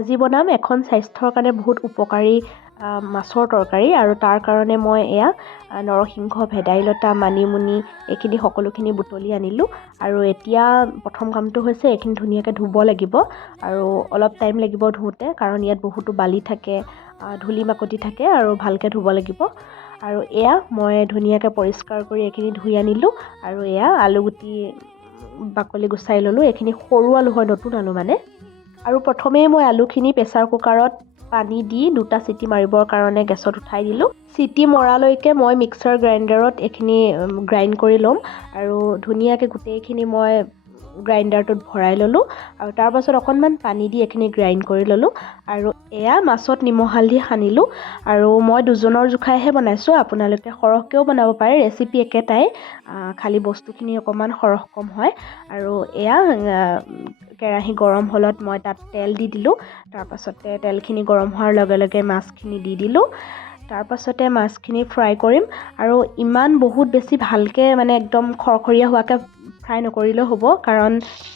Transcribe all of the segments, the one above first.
আজি বনাম এখন স্বাস্থ্যৰ কাৰণে বহুত উপকাৰী মাছৰ তৰকাৰী আৰু তাৰ কাৰণে মই এয়া নৰসিংহ, ভেদাইলতা, মানিমুনি এইখিনি সকলোখিনি বুটলি আনিলোঁ আৰু এতিয়া প্ৰথম কামটো হৈছে এইখিনি ধুনীয়াকৈ ধুব লাগিব আৰু অলপ টাইম লাগিব ধুওঁতে কাৰণ ইয়াত বহুতো বালি থাকে, ধূলি মাকতি থাকে আৰু ভালকৈ ধুব লাগিব। আৰু এয়া মই ধুনীয়াকৈ পৰিষ্কাৰ কৰি এইখিনি ধুই আনিলোঁ আৰু এয়া আলুগুটি বাকলি গুচাই ল'লোঁ। এইখিনি সৰু আলু হয়, নতুন আলু মানে। আৰু প্ৰথমেই মই আলুখিনি প্ৰেছাৰ কুকাৰত পানী দি 2টা চিটি মাৰিবৰ কাৰণে গেছত উঠাই দিলোঁ। চিটি মৰালৈকে মই মিক্সাৰ গ্ৰাইণ্ডাৰত এইখিনি গ্ৰাইণ্ড কৰি ল'ম আৰু ধুনীয়াকৈ গোটেইখিনি মই গ্ৰাইণ্ডাৰটোত ভৰাই ল'লোঁ আৰু তাৰপাছত অকণমান পানী দি এইখিনি গ্ৰাইণ্ড কৰি ল'লোঁ আৰু এয়া মাছত নিমখ হালধি সানিলোঁ আৰু মই দুজনৰ জোখাইহে বনাইছোঁ। আপোনালোকে সৰহকৈও বনাব পাৰে, ৰেচিপি একেটাই, খালি বস্তুখিনি অকণমান সৰহ কম হয়। আৰু এয়া কেৰাহী গৰম হ'লত মই তাত তেল দি দিলোঁ। তাৰপাছতে তেলখিনি গৰম হোৱাৰ লগে লগে মাছখিনি দি দিলোঁ। তাৰপাছতে মাছখিনি ফ্ৰাই কৰিম আৰু ইমান বহুত বেছি ভালকৈ মানে একদম খৰখৰীয়া হোৱাকৈ ফ্ৰাই নকৰিলেও হ'ব কাৰণ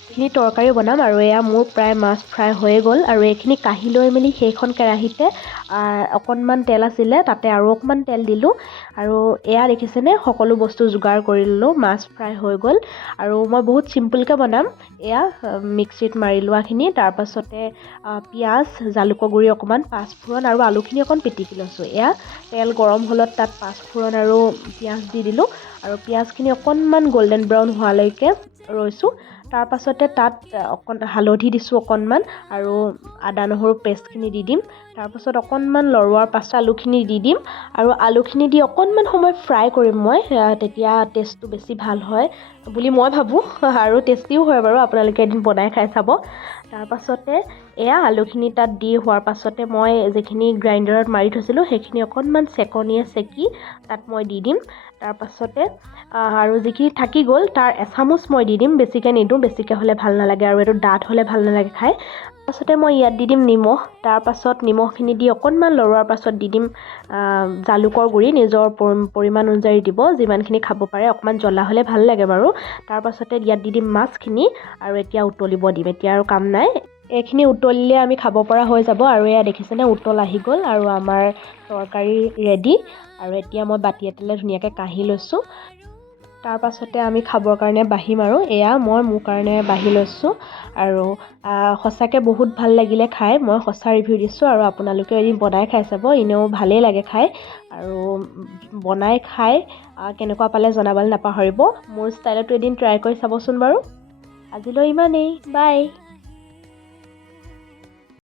এইখিনি তৰকাৰী বনাম আৰু এয়া মোৰ প্ৰায় মাছ ফ্ৰাই হৈয়ে গ'ল আৰু এইখিনি কাঢ়ি লৈ মেলি সেইখন কেৰাহীতে অকণমান তেল আছিলে, তাতে আৰু অকণমান তেল দিলোঁ আৰু এয়া দেখিছেনে সকলো বস্তু যোগাৰ কৰি ল'লোঁ, মাছ ফ্ৰাই হৈ গ'ল আৰু মই বহুত চিম্পুলকৈ বনাম। এয়া মিক্সিত মাৰি লোৱাখিনি, তাৰপাছতে পিঁয়াজ, জালুকৰ গুড়ি অকণমান, পাঁচফোৰণ আৰু আলুখিনি অকণ পিটিকি লৈছোঁ। এয়া তেল গৰম হ'লত তাত পাঁচফোৰণ আৰু পিঁয়াজ দি দিলোঁ আৰু পিঁয়াজখিনি অকণমান গল্ডেন ব্ৰাউন হোৱালৈকে ৰৈছোঁ। তাৰপাছতে তাত হালধি দিছোঁ অকণমান আৰু আদা নহৰু পেষ্টখিনি দি দিম। তাৰপাছত অকণমান লৰোৱাৰ পাছত আলুখিনি দি দিম আৰু আলুখিনি দি অকণমান সময় ফ্ৰাই কৰিম মই, তেতিয়া টেষ্টটো বেছি ভাল হয় বুলি মই ভাবোঁ আৰু টেষ্টিও হয় বাৰু, আপোনালোকে এদিন বনাই খাই চাব। তাৰপাছতে এয়া আলুখিনি তাত দি হোৱাৰ পাছতে মই যিখিনি গ্ৰাইণ্ডাৰত মাৰি থৈছিলোঁ সেইখিনি অকণমান চেকনিয়ে চেকি তাত মই দি দিম। তাৰপাছতে আৰু যিখিনি থাকি গ'ল তাৰ এচামুচ মই দি দিম, বেছিকৈ নিদিওঁ, বেছিকৈ হ'লে ভাল নালাগে আৰু এইটো ডাঠ হ'লে ভাল নালাগে খাই। তাৰপাছতে মই ইয়াত দি দিম নিমখ, তাৰপাছত নিমখখিনি দি অকণমান লৰোৱাৰ পাছত দি দিম জালুকৰ গুড়ি, নিজৰ পৰিমাণ অনুযায়ী দিব, যিমানখিনি খাব পাৰে, অকণমান জ্বলা হ'লে ভাল লাগে বাৰু। তাৰপাছতে ইয়াত দি দিম মাছখিনি আৰু এতিয়া উতলিব দিম, এতিয়া আৰু কাম নাই। এইখিনি উতলিলে আমি খাব পৰা হৈ যাব আৰু এয়া দেখিছেনে উতল আহি গ'ল আৰু আমাৰ তৰকাৰী ৰেডি। আৰু এতিয়া মই বাতি এটালৈ ধুনীয়াকৈ কাঢ়ি লৈছোঁ। তাৰপাছতে আমি খাবৰ কাৰণে বাঢ়িম আৰু এয়া মই মোৰ কাৰণে বাঢ়ি লৈছোঁ আৰু সঁচাকৈ বহুত ভাল লাগিলে খাই, মই সঁচা ৰিভিউ দিছোঁ আৰু আপোনালোকেও এদিন বনাই খাই চাব, এনেও ভালেই লাগে খাই আৰু বনাই খাই কেনেকুৱা পালে জনাবলৈ নাপাহৰিব। মোৰ ষ্টাইলতো এদিন ট্ৰাই কৰি চাবচোন বাৰু। আজিলৈ ইমানেই, বাই।